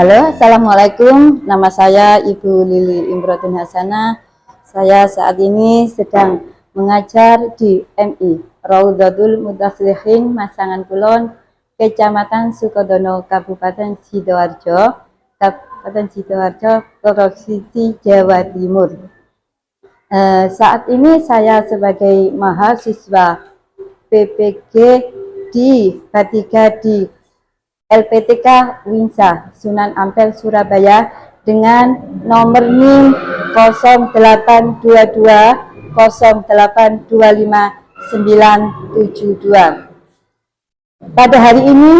Halo, Assalamualaikum. Nama saya Ibu Lili Imrotin Hasanah. Saya saat ini sedang mengajar di MI Raudhatul Mutaslihin Masangan Kulon, Kecamatan Sukodono, Kabupaten Sidoarjo, Provinsi Jawa Timur. Saat ini saya sebagai mahasiswa PPG di K3 di LPTK Winsa Sunan Ampel Surabaya dengan nomor NIM 08220825 972. Pada hari ini,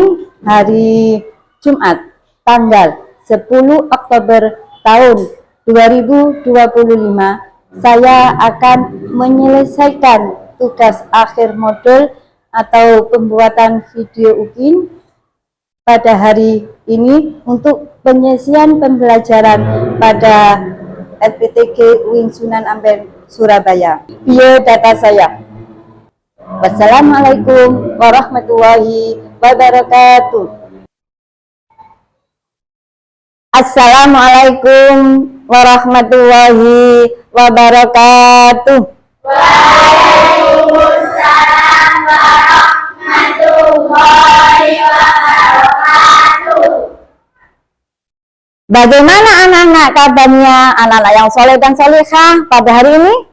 hari Jumat, tanggal 10 Oktober tahun 2025, saya akan menyelesaikan tugas akhir modul atau pembuatan video UKIN pada hari ini untuk pengisian pembelajaran pada LPTK Win Sunan Ampel Surabaya. Biodata saya. Wassalamualaikum warahmatullahi wabarakatuh. Assalamualaikum warahmatullahi wabarakatuh. Waalaikumsalam warahmatullahi wabarakatuh. Bagaimana anak-anak kabarnya, anak-anak yang soleh dan solehah pada hari ini?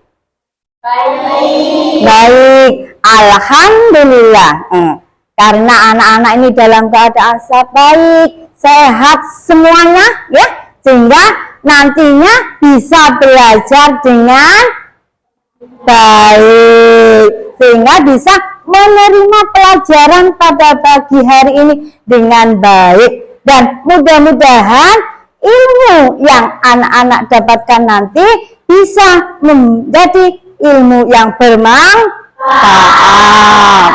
Baik, alhamdulillah. Karena anak-anak ini dalam keadaan baik, sehat semuanya, ya, sehingga nantinya bisa belajar dengan baik, sehingga bisa menerima pelajaran pada pagi hari ini dengan baik, dan mudah-mudahan ilmu yang anak-anak dapatkan nanti bisa menjadi ilmu yang bermanfaat.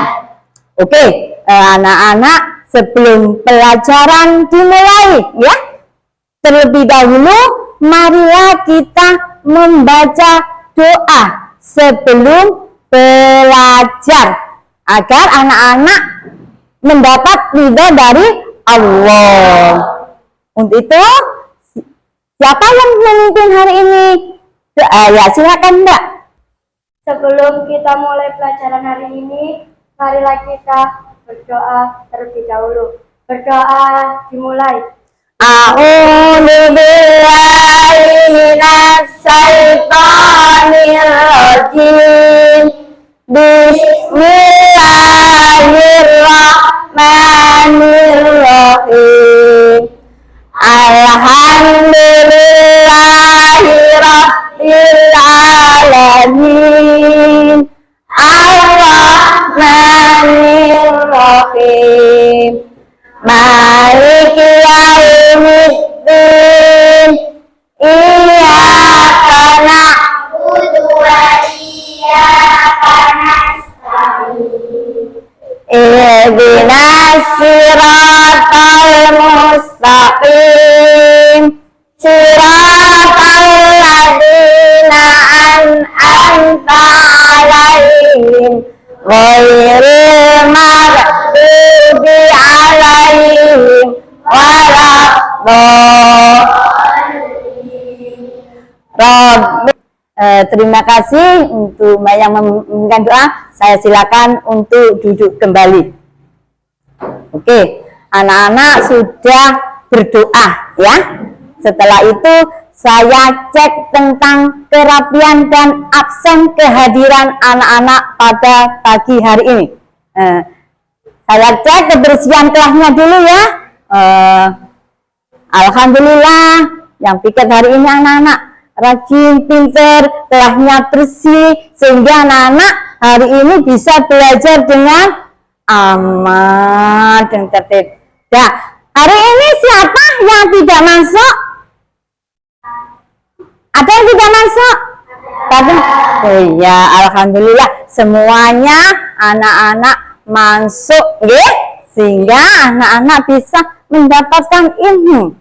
Oke, anak-anak, sebelum pelajaran dimulai, ya, terlebih dahulu marilah kita membaca doa sebelum belajar agar anak-anak mendapat ridho dari Allah. Untuk itu, siapa yang memimpin hari ini? Ya, silakan Mbak. Sebelum kita mulai pelajaran hari ini, marilah kita berdoa terlebih dahulu. Berdoa dimulai. A'udzu billahi minas syaitonir rajim. Bismillahirrahmanirrahim. Alhamdulillahirabbil alamin. Ar-Rahmanir-Rahim. Maliki yaumiddin. Iyyaka na'budu wa iyyaka nasta'in. Ihdinas siratal mustaqim. Siratal ladzina an'amta 'alaihim ghairil maghdubi 'alaihim waladdallin. Terima kasih untuk yang memberikan doa. Saya silakan untuk duduk kembali. Oke, anak-anak sudah berdoa, ya. Setelah itu saya cek tentang kerapian dan absen kehadiran anak-anak pada pagi hari ini. Saya cek kebersihan kelasnya dulu, ya. Alhamdulillah, yang piket hari ini anak-anak rajin, pinter, kelasnya bersih, sehingga anak-anak hari ini bisa belajar dengan aman dan tertib. Nah, hari ini siapa yang tidak masuk? Ada yang tidak masuk? Oh iya, alhamdulillah semuanya anak-anak masuk, ya, sehingga anak-anak bisa mendapatkan ilmu.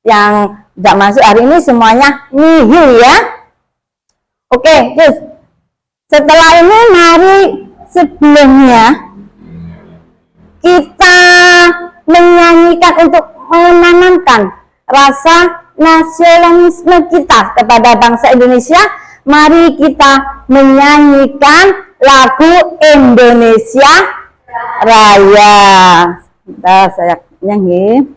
Yang tidak masuk hari ini semuanya nihil, ya. Oke, terus setelah ini mari sebelumnya kita menyanyikan untuk menanamkan rasa nasionalisme kita kepada bangsa Indonesia. Mari kita menyanyikan lagu Indonesia Raya. Bentar, saya nyanyi.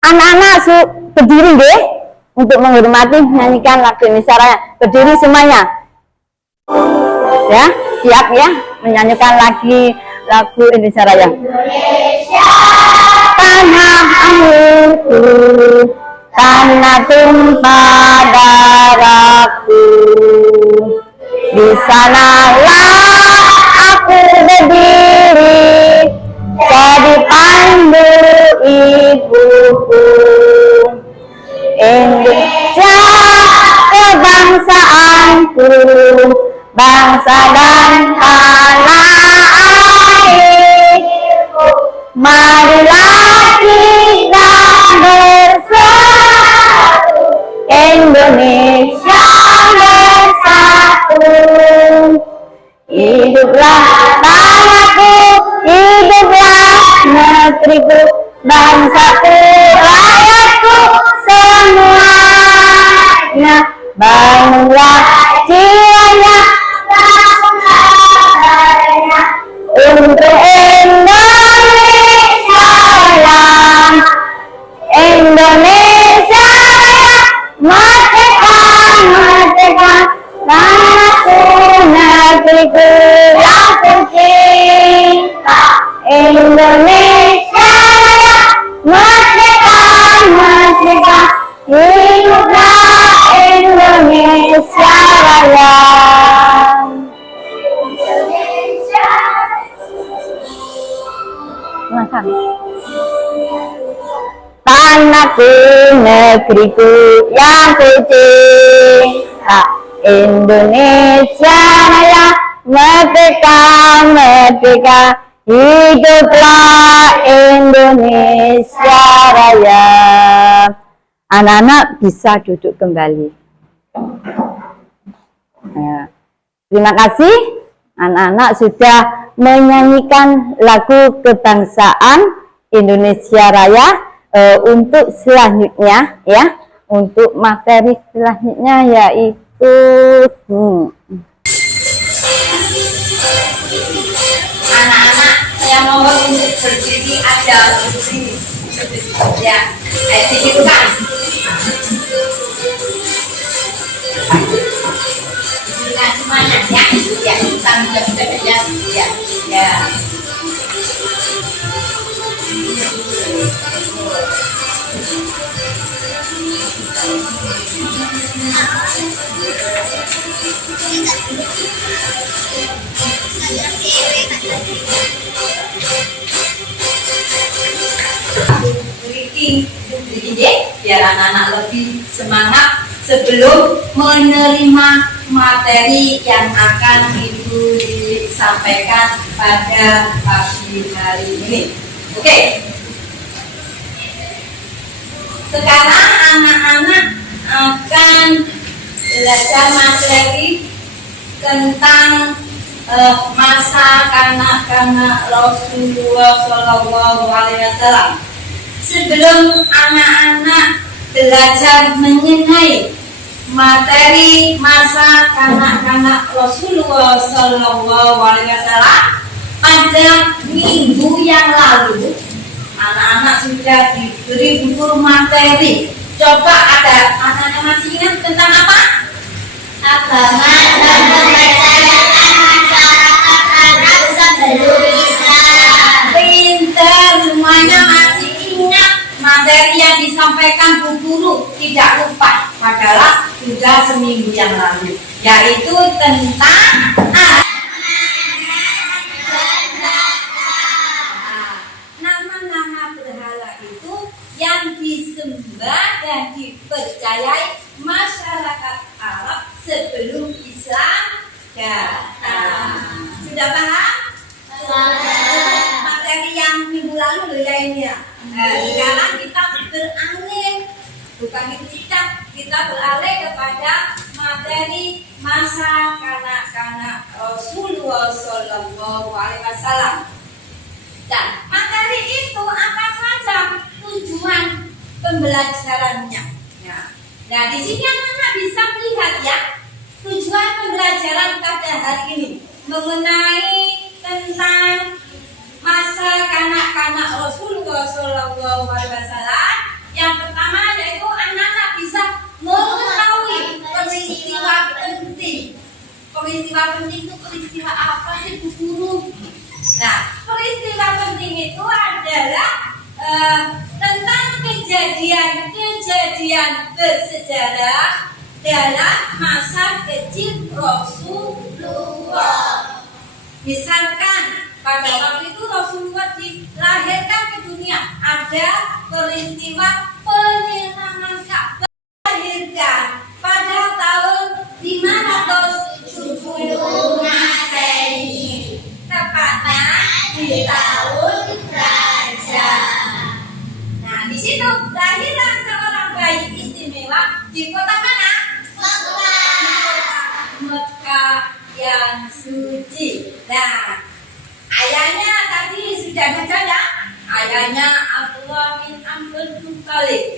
Anak-anak berdiri deh untuk menghormati menyanyikan lagu Indonesia Raya. Berdiri semuanya. Ya, siap ya menyanyikan lagi lagu Indonesia Raya. Indonesia Tanah airku, tanah tumpah darahku, di sanalah aku berdiri, jadi pandu ibuku. Indonesia kebangsaanku, bangsa dan tanah airku. Marilah kita bersatu, Indonesia bersatu. Hiduplah tanahku, hiduplah negeriku, bangsaku, rakyatku semuanya. Bangunlah jiwanya untuk Indonesia Raya. Indonesia Raya, merdeka, merdeka, tanahku, negeriku yang tercinta. Indonesia Raya, merdeka, merdeka, hiduplah Indonesia Raya. Makan. Tanahku, negeriku yang kucinta. Indonesia Raya, merdeka, merdeka, hiduplah Indonesia Raya. Anak-anak bisa duduk kembali. Ya. Terima kasih, anak-anak sudah menyanyikan lagu kebangsaan Indonesia Raya. Untuk selanjutnya ya, untuk materi selanjutnya yaitu anak-anak, saya mohon untuk berdiri ada berdiri ya, didirikan. Didirikan semuanya ya, ya, tanggung jawab ya, ya. Biar anak-anak lebih semangat sebelum menerima materi yang akan Ibu disampaikan pada pagi hari ini. Oke. Sekarang anak-anak akan belajar materi tentang masa kanak-kanak Rasulullah Shallallahu Alaihi Wasallam. Sebelum anak-anak belajar mengenai materi masa kanak-kanak Rasulullah Shallallahu Alaihi Wasallam, pada minggu yang lalu anak-anak sudah diberi buku materi. Coba ada anak-anak masih ingat tentang apa? Agama dan kepercayaan masyarakat Arab sebelum Islam. Pinter, semuanya masih ingat materi yang disampaikan Bu Guru, tidak lupa, padahal sudah seminggu yang lalu, yaitu tentang nama-nama berhala itu yang disembah dan dipercayai masyarakat Arab sebelum Islam datang. Sudah paham? Materi yang minggu lalu loh ya ini ya. Sekarang kita beralih, bukan itu kita beralih kepada materi masa kanak-kanak Rasulullah Shallallahu Alaihi Wasallam. Dan materi itu apa saja tujuan pembelajarannya. Nah, di sini anak-anak bisa melihat ya tujuan pembelajaran pada hari ini mengenai tentang masa kanak-kanak Rasulullah SAW. Yang pertama yaitu anak-anak bisa mengetahui peristiwa penting. Peristiwa penting itu peristiwa apa sih, Bu Guru? Nah, peristiwa penting itu adalah tentang kejadian-kejadian bersejarah dalam masa kecil Rasulullah. Misalkan pada waktu itu Rasulullah dilahirkan ke dunia, ada peristiwa penyiraman Ka'bah, dilahirkan pada tahun 570 Masehi, tepatnya di tahun Raja. Nah, di situ lahirlah seorang bayi istimewa di kota mana? Mekah yang suci. Nah, ayahnya tadi sudah baca ya. Ayahnya Abdullah bin Amr bin Khalid.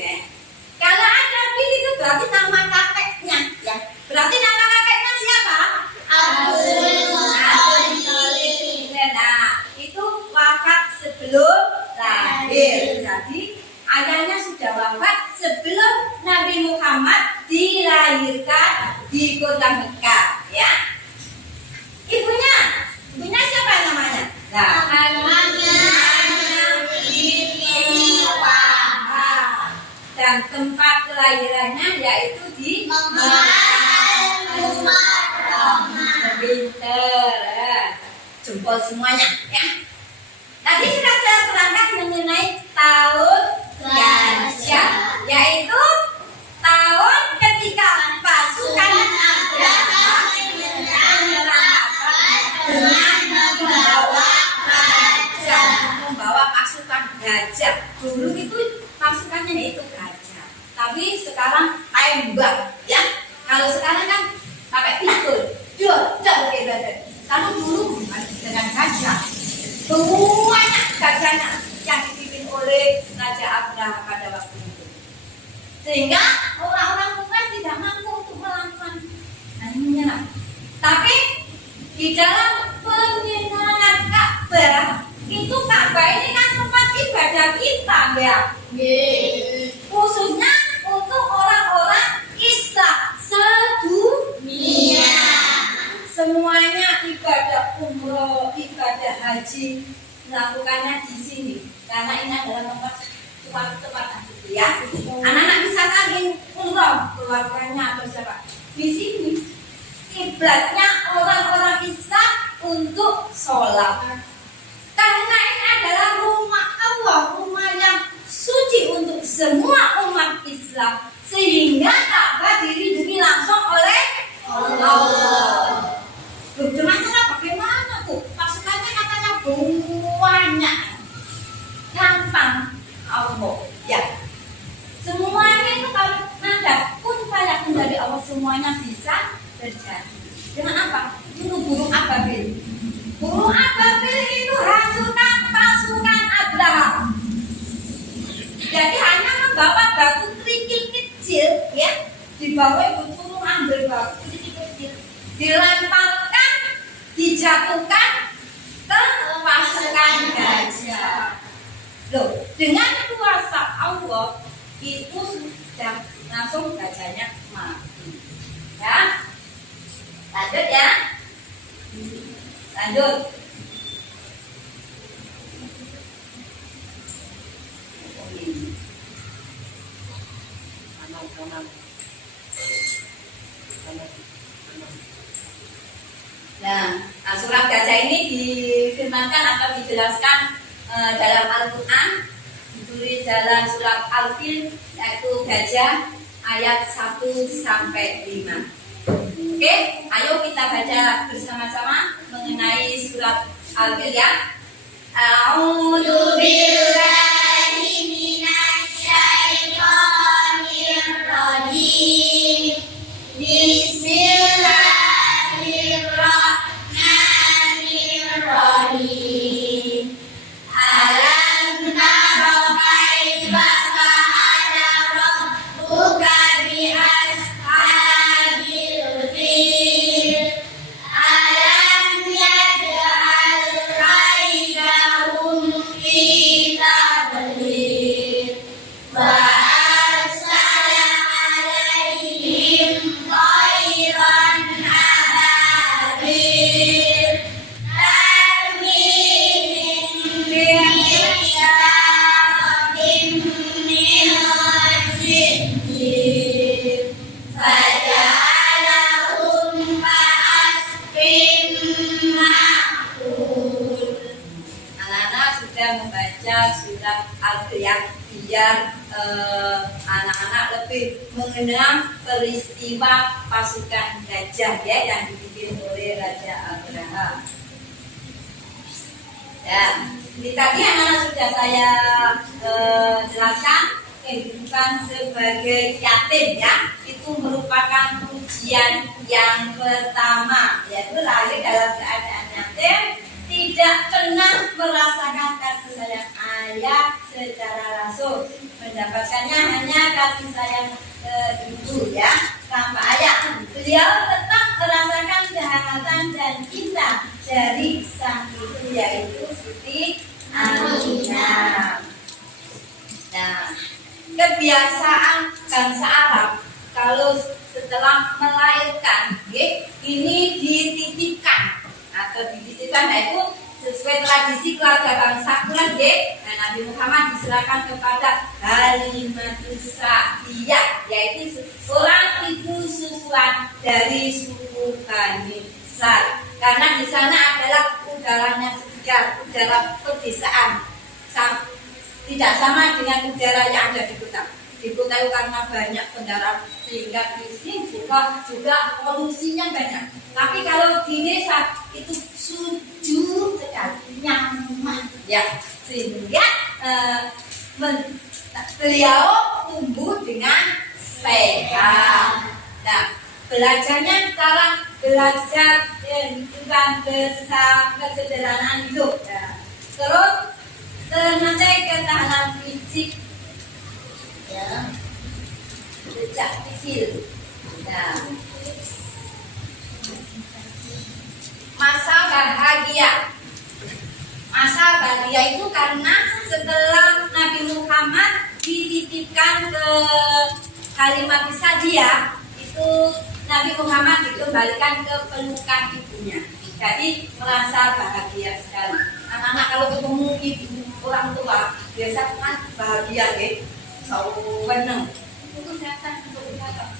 Kalau ada bin itu berarti nama kakeknya ya. Berarti nama kakeknya siapa? Abdullah bin Khalid. Nah, itu wafat sebelum lahir. Jadi ayahnya sudah wafat sebelum Nabi Muhammad dilahirkan di kota Mekah ya. Ibunya siapa namanya? Nah, namanya Binti Wahab. Dan tempat kelahirannya yaitu di Mekah. Pinter, jempol semuanya ya. Tadi sudah saya terangkan mengenai tahun gajah, yaitu tahun ketika pasukan Abraham membawa pasukan gajah. Dulu itu pasukannya itu gajah, tapi sekarang tembak ya. Kalau sekarang kan pakai pistol, dor gitu. Kalau dulu dengan gajah, semuanya gajahnya yang dipimpin oleh Raja Abraham pada waktu itu, sehingga orang-orang bukan tidak mampu untuk melakukan menyerang. Tapi di dalam penyerangan Ka'bah itu, Ka'bah ini kan tempat ibadah kita ya, khususnya untuk orang-orang Islam sedunia. Semuanya ibadah umroh, ibadah haji melakukannya di sini karena ini adalah tempat itu ya. Anak-anak misalkan ingin umroh keluarganya atau siapa di sini, kiblatnya orang-orang Islam untuk sholat. Karena ini adalah rumah Allah, rumah yang suci untuk semua umat Islam, sehingga Ka'bah dilindungi langsung oleh Allah. Dengan cara bagaimana tuh? Pasukannya katanya banyak, gampang Allah ya. Semuanya itu kalau nada pun kayak dari Allah semuanya bisa terjadi. Dengan apa? Dulu burung ababil. Burung ababil itu hancurkan pasukan Abraham. Jadi hanya membawa batu kerikil kecil ya, dibawa ibu turun ambil batu kecil, dilemparkan, dijatuhkan ke pasukan gajah. Loh, dengan kuasa Allah itu sudah langsung gajahnya mati. Ya, lanjut ya. Lanjut. Nah, surat gajah ini difirmankan atau dijelaskan dalam Al-Quran, ditulis dalam surat Al-Fil, yaitu gajah ayat 1 sampai 5. Oke, ayo kita baca bersama-sama mengenai surat Al-Fil ya. A'udzu billahi minasy syaithanir rajim. Bismillahirrahmanirrahim. biar anak-anak lebih mengenal peristiwa pasukan gajah ya yang dibikin oleh Raja Abraham. Ya, ini tadi anak-anak sudah saya jelaskan kehidupan sebagai yatim ya, itu merupakan ujian yang pertama, yaitu lahir dalam keadaan yatim, tidak pernah merasakan kasih sayang ayah secara langsung, mendapatkannya hanya kasih sayang ibu ya, tanpa ayah. Beliau tetap merasakan kehangatan dan cinta dari sang ibu, yaitu Siti Aminah. Nah, kebiasaan bangsa Arab kalau setelah melahirkan, ini dititipkan atau dititipkan, yaitu sesuai tradisi keluarga bangsa Quraisy, dan Nabi Muhammad diserahkan kepada Halimatus Sa'diyah, yaitu seorang ibu susuan dari suku Bani Sa'd, karena di sana adalah udaranya segar, udara pedesaan, tidak sama dengan udara yang ada di kota. Di kota itu karena banyak kendaraan sehingga di sini juga polusinya banyak. Tapi kalau di desa itu sejuk sekali, nyaman ya, sehingga beliau tumbuh dengan sehat. Nah, belajarnya sekarang belajar kehidupan kesederhanaan hidup. Ya. Terus mengenai ketahanan fisik ya, sejak kecil. Nah, masa bahagia itu karena setelah Nabi Muhammad dititipkan ke Halimatus Sa'diyah, itu Nabi Muhammad dikembalikan ke pelukan ibunya. Jadi merasa bahagia sekali. Anak-anak kalau ketemu ibu orang tua biasa kan bahagia deh, saweneng. Itu biasa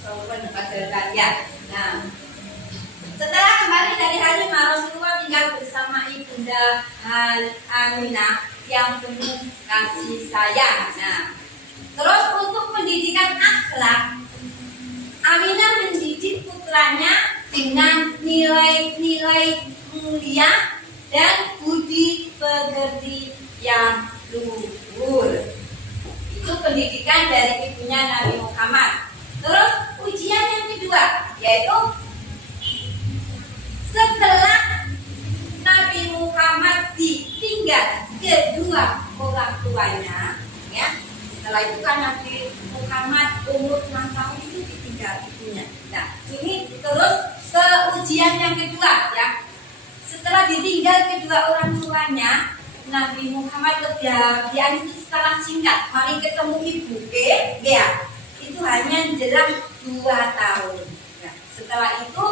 saweneng pada bahagia. Nah, setelah kembali dari Halimah, Rasulullah tinggal bersama ibunda Aminah yang penuh kasih sayang. Nah, terus untuk pendidikan akhlak, Aminah mendidik putranya dengan nilai-nilai mulia dan budi pekerti yang luhur. Itu pendidikan dari ibunya Nabi Muhammad. Terus ujian yang kedua, yaitu setelah Nabi Muhammad ditinggal kedua orang tuanya, ya. Setelah itu kan Nabi Muhammad umur 6 tahun itu ditinggal ibunya. Nah, ini terus ke ujian yang kedua, ya. Setelah ditinggal kedua orang tuanya, Nabi Muhammad kebahagiaan itu setelah singkat, mari ketemu ibu, ya. Itu hanya jelang 2 tahun. Nah, setelah itu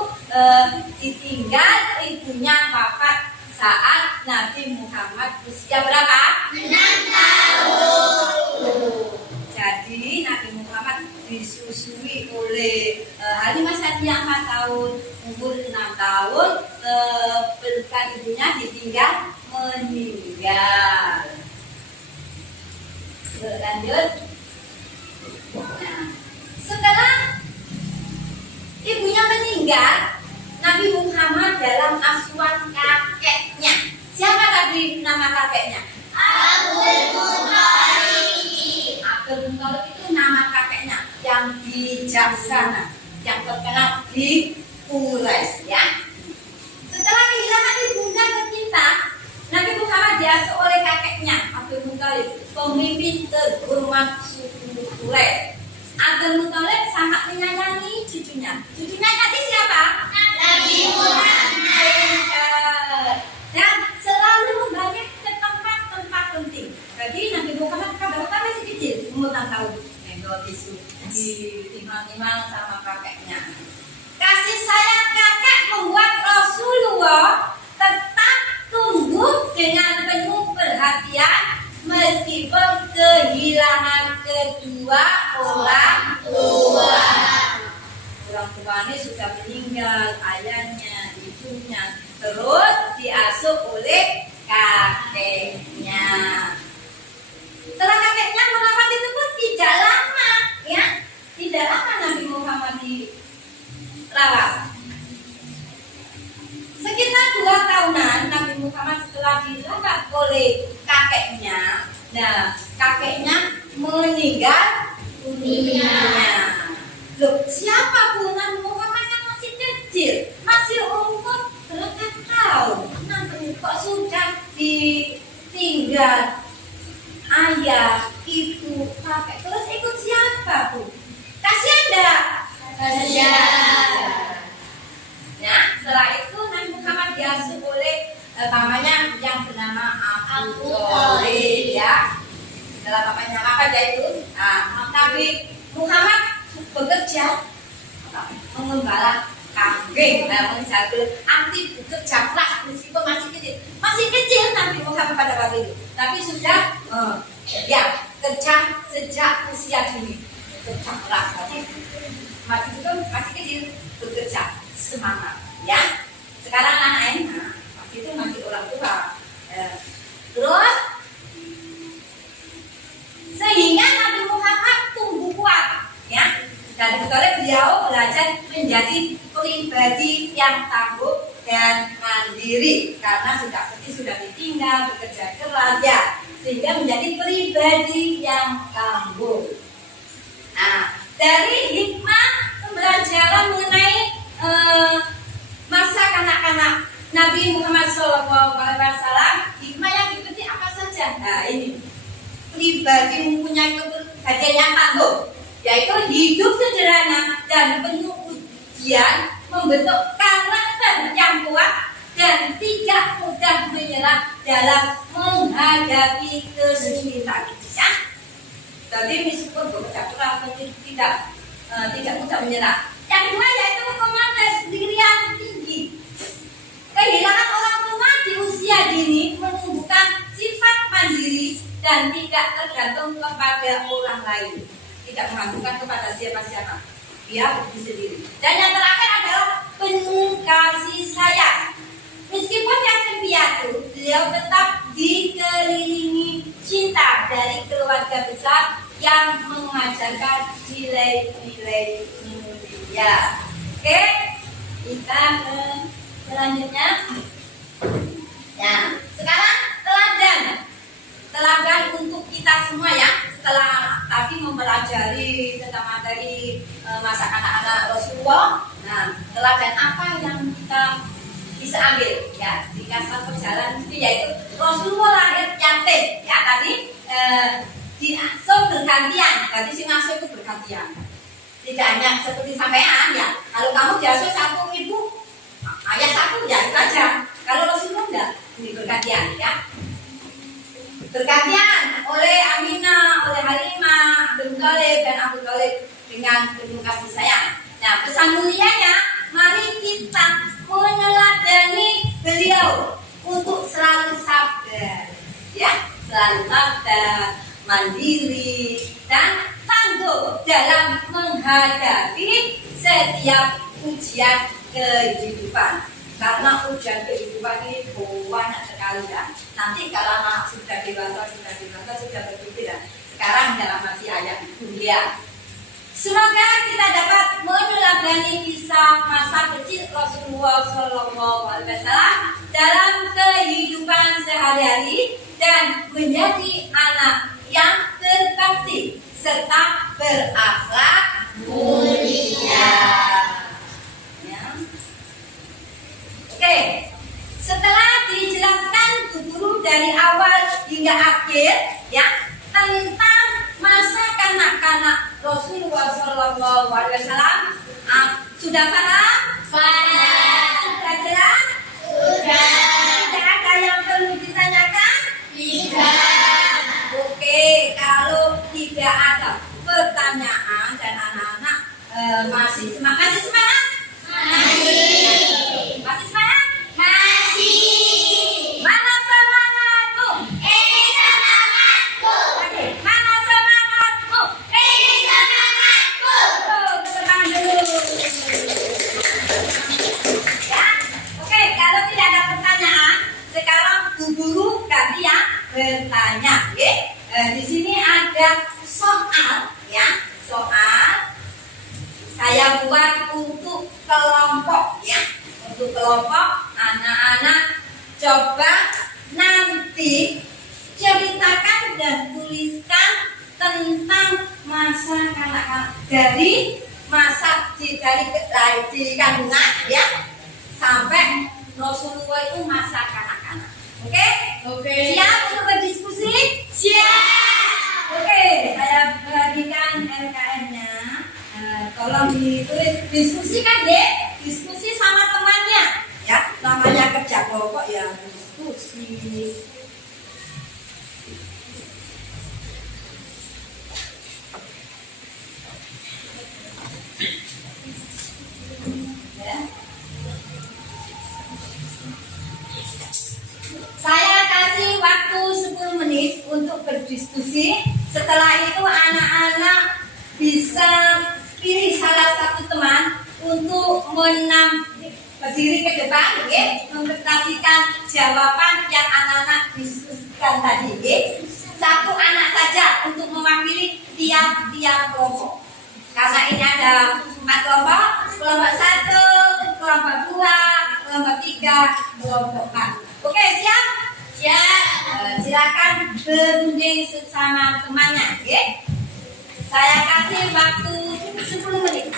ditinggal ibunya wafat saat Nabi Muhammad usia berapa? 6 tahun. Jadi Nabi Muhammad disusui oleh Halimah Sa'diyah 4 tahun, umur 6 tahun, pelukan ibunya ditinggal meninggal. Lanjut. Nah, setelah ibunya meninggal, Nabi Muhammad dalam asuhan kakeknya. Siapa tadi nama kakeknya? Abdul Muthalib. Abdul Muthalib itu nama kakeknya yang bijaksana, yang terkenal di Quraisy, ya. Setelah kehilangan ibunda tercinta, Nabi Muhammad diasuh oleh kakeknya Abdul Muthalib, pemimpin terhormat suku Quraisy. Abdul Muthalib sangat menyayangi cucunya. Cucunya tadi siapa? Nabi Muhammad. Dan selalu membawa ke tempat-tempat penting. Jadi Nabi Muhammad pada waktu masih kecil, umur 6 tahun, ditimang-timang sama kakeknya. Kasih sayang kakek membuat Rasulullah tetap tumbuh dengan penuh perhatian meskipun kehilangan kedua orang tua. Orang tuanya sudah meninggal, ayahnya, ibunya, terus diasuh oleh kakeknya. Setelah kakeknya merawat itu tidak lama, ya, tidak lama Nabi Muhammad dirawat. Sekitar 2 tahunan Nabi Muhammad setelah dirawat oleh kakeknya. Nah, kakeknya meninggal dunia. Loh, siapapun Nabi Muhammad kan masih kecil, masih umur belasan tahun. Nabi kok sudah ditinggal ayah, ibu, kakek, terus ikut siapa bu? Kasihan enggak? Kasihan. Ya, setelah itu Nabi Muhammad diasuh oleh pamannya yang bernama Abu Thalib, ya. Setelah papanya apa itu? Nah, Nabi Muhammad bekerja mengembala kambing, menjaga aktif bekerja keras meskipun masih kecil Nabi Muhammad pada waktu itu, tapi sudah ya kerja sejak usia dini, kerja keras masih kecil bekerja semangat, ya. Sekarang anak-anak waktu itu masih orang tua, terus sehingga Nabi Muhammad tumbuh kuat, ya. Dan kemudian beliau belajar menjadi pribadi yang tangguh dan mandiri karena sudah ditinggal bekerja keras, ya, sehingga menjadi pribadi yang tangguh. Nah, dari hikmah pembelajaran mengenai masa kanak-kanak Nabi Muhammad SAW, hikmah yang dipetik apa saja? Nah, ini pribadi mempunyai kepribadian yang tangguh, yaitu hidup sederhana dan penuh ujian, membentuk karakter yang kuat dan tidak mudah menyerah dalam menghadapi kesulitan. Ya, jadi meskipun bekerja keras tidak mudah menyerah. Yang kedua yaitu kemandirian tinggi. Kehilangan orang tua di usia dini menumbuhkan sifat mandiri dan tidak tergantung kepada orang lain. Tidak menggantungkan kepada siapa-siapa, dia berdiri sendiri. Dan yang terakhir adalah penuh kasih sayang. Meskipun yatim piatu, beliau tetap dikelilingi cinta dari keluarga besar yang mengajarkan nilai-nilai mulia. Oke, kita ke selanjutnya. Ya, sekarang teladan untuk kita semua, ya. Setelah tadi mempelajari tentang materi masa anak-anak Rasulullah, nah teladan apa yang kita bisa ambil, ya, di kasar perjalanan itu, yaitu Rasulullah lahir yatim, ya, tadi diasuh bergantian, tadi si ngasuh itu bergantian, tidak hanya seperti sampean, ya. Kalau kamu diasuh satu ibu, ayah satu, ya itu aja. Kalau Rasulullah enggak, ini bergantian, ya. Bergantian oleh Aminah, oleh Halimah, Abdul Muthalib dan Abu Thalib dengan penuh kasih sayang. Nah, pesan mulianya, mari kita meneladani beliau untuk selalu sabar, ya, selalu sabar, mandiri dan tangguh dalam menghadapi setiap ujian kehidupan. Karena ujian kehidupan ini banyak sekali, ya. Nanti kalau anak sudah dewasa sudah berpikir, ya. Sekarang dalam masih ayat kuliah. Semoga kita dapat meneladani kisah masa kecil Rasulullah SAW dalam kehidupan sehari-hari dan menjadi anak yang berbakti serta berakhlak mulia. Oke, setelah dijelaskan guru dari awal hingga akhir, ya, tentang masa kanak-kanak Rasulullah SAW, sudah paham? Sudah jelas? Sudah. Tidak ada yang perlu ditanyakan? Tidak. Oke, kalau tidak ada pertanyaan dan anak-anak masih semangat? Masih semangat? Masih semangat? Masih. Mana semangatmu? Ini semangatku. Oke, mana semangatmu? Ini semangatku. Tepuk tangan dulu. Ya, oke. Kalau tidak ada pertanyaan, sekarang Bu Guru ganti yang bertanya. Oke? Di sini ada soal saya buat untuk kelompok ya. Untuk kelompok anak-anak coba nanti ceritakan dan tuliskan tentang masa kanak-kanak dari masa dari kandungan ya sampai Rasulullah itu masa kanak-kanak. Oke? Oke. Siap untuk berdiskusi? Siap. Oke, saya bagikan LKM-nya. Tolong ditulis, diskusikan deh, diskusi sama temannya ya. Namanya kerja kelompok ya diskusi. Ya. Saya kasih waktu 10 menit untuk berdiskusi. Setelah itu anak-anak bisa pilih salah satu teman untuk berdiri ke depan, mempresentasikan jawaban yang anak-anak diskusikan tadi. Satu anak saja untuk mewakili tiap-tiap kelompok. Karena ini ada 4 kelompok, kelompok 1, kelompok 2, kelompok 3, kelompok 4. Oke, siap? Siap. Silakan berunding sesama temannya, oke? Saya kasih waktu 10 menit.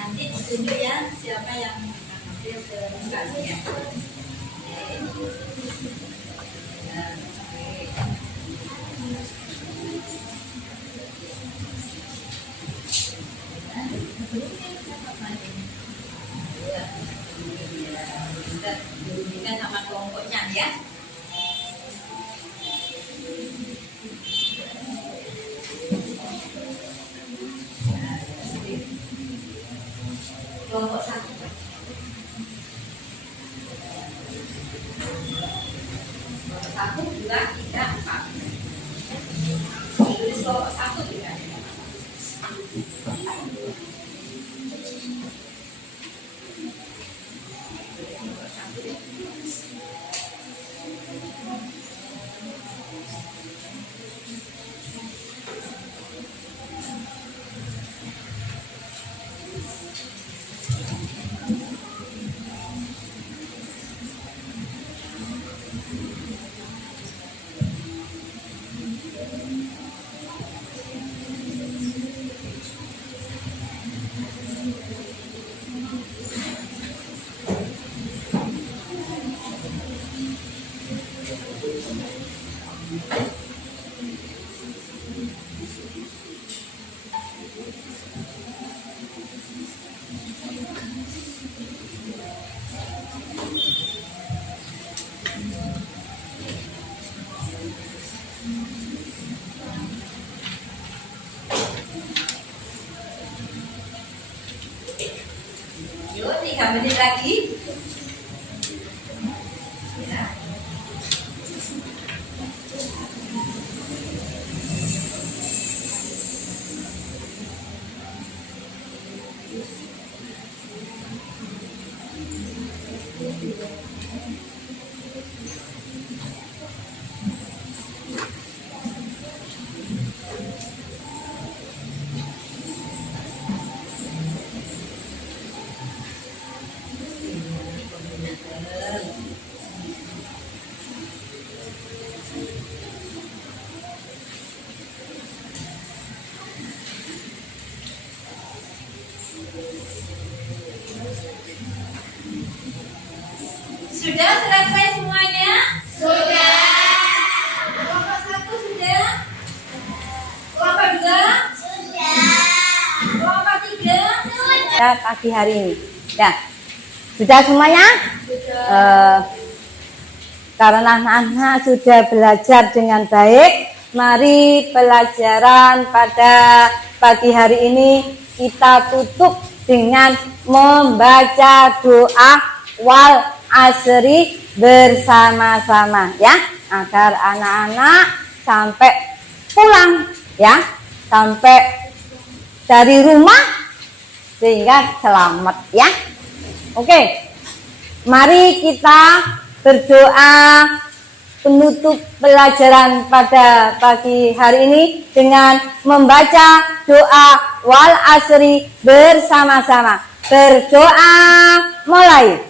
Nanti tunjuk ya siapa yang ambil ke ya. Kita sama kelompoknya ya. Kelompok 1. Kelompok 1, 2, 3, 4. Tulis kelompok 1 juga. 3 menit lagi. Ya. Sudah selesai semuanya? Sudah. Kelompok 1 sudah? Kelompok 2? Sudah. Kelompok 3? Sudah. Ya, pagi hari ini. Ya, sudah semuanya? Sudah. Karena anak-anak sudah belajar dengan baik, mari pelajaran pada pagi hari ini kita tutup dengan membaca doa wal asri bersama-sama ya, agar anak-anak sampai pulang ya, sampai dari rumah sehingga selamat ya. Oke, mari kita berdoa penutup pelajaran pada pagi hari ini dengan membaca doa wal asri bersama-sama. Berdoa mulai.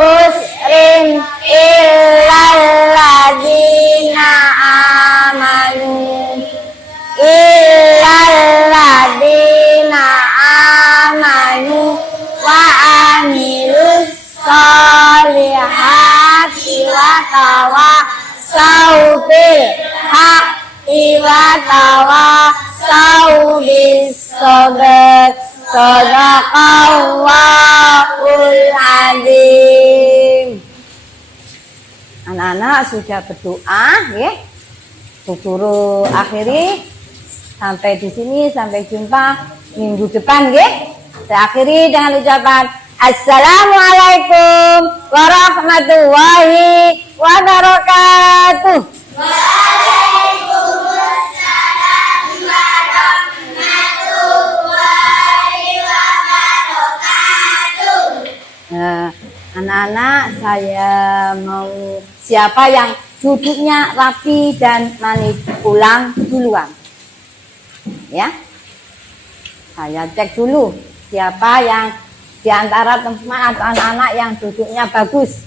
Usrin illalladzina amanu illalladzina amanu wa amilus solihati wa tawassaw bil haqqi wa tawassaw bis sabr. Shadaqallahul azim. Anak-anak sudah berdoa ya. Guru akhiri sampai di sini, sampai jumpa minggu depan ya. Saya akhiri dengan ucapan Assalamualaikum warahmatullahi wabarakatuh. Anak-anak, saya mau siapa yang duduknya rapi dan manis pulang duluan ya. Saya cek dulu siapa yang di antara teman atau anak-anak yang duduknya bagus.